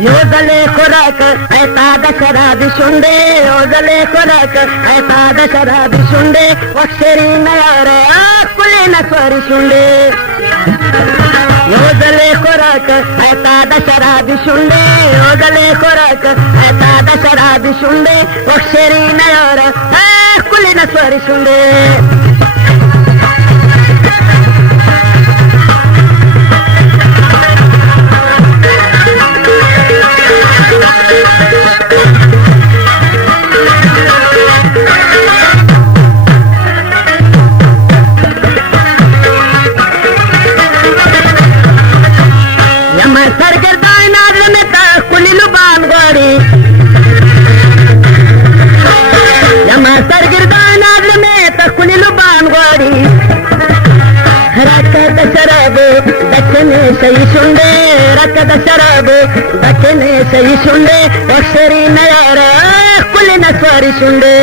योजले खुराक ऐसा दशराधी शुंडे योजले खुराक ऐसा दशराधी शुंडे अक्षरी नयारे कुले नस्वारी शुंडे योजले खुराक ऐसा दशराधी शुंडे योजले खुराक ऐसा दशराधी शुंडे अक्षरी नयारे कुले नस्वारी शुंडे सरगरदाय नागल में कुलिलु बानगोड़ी यमा सरगरदाय नागल में कुलिलु बानगोड़ी रक्त शराब दक्षिणे सही सुंडे रक्त शराब दक्षिणे सही सुंडे अक्षरी नयार कुलिन स्वारी सुंडे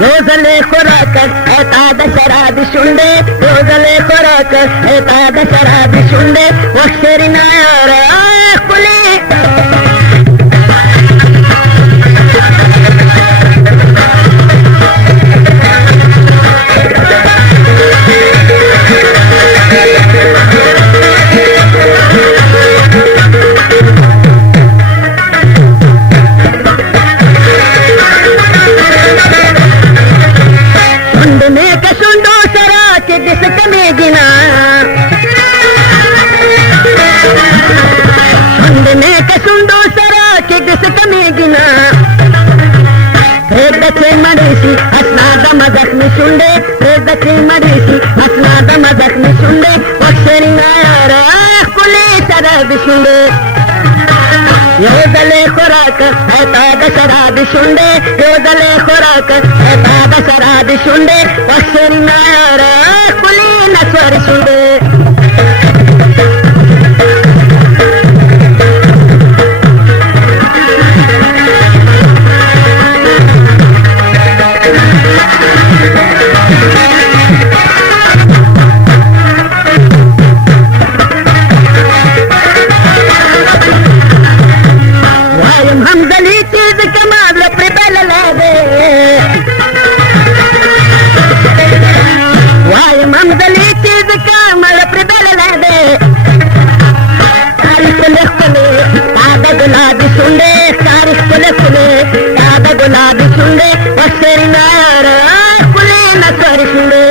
योजले खुराक ऐसा दशराधी शुंडे योजले खुराक ऐसा दशराधी शुंडे अक्षरी नयार कुले मरीसी अस्नादम जख्मी शुंडे दक्षी मरीसी अस्नादम जख्मी शुंडे अक्षरी नायार कुले शराब शुंडे योजले खुराक ऐसा दशराधी शुंडे योजले खुराक ऐसा दशराधी शुंडे अक्षरी नायार कुले नस्वारी शुंडे गुलाबी सुंडे तारीख कुले कुले गुलाबी सुंडे अक्षरी नायार कुले नस्वारी सुंडे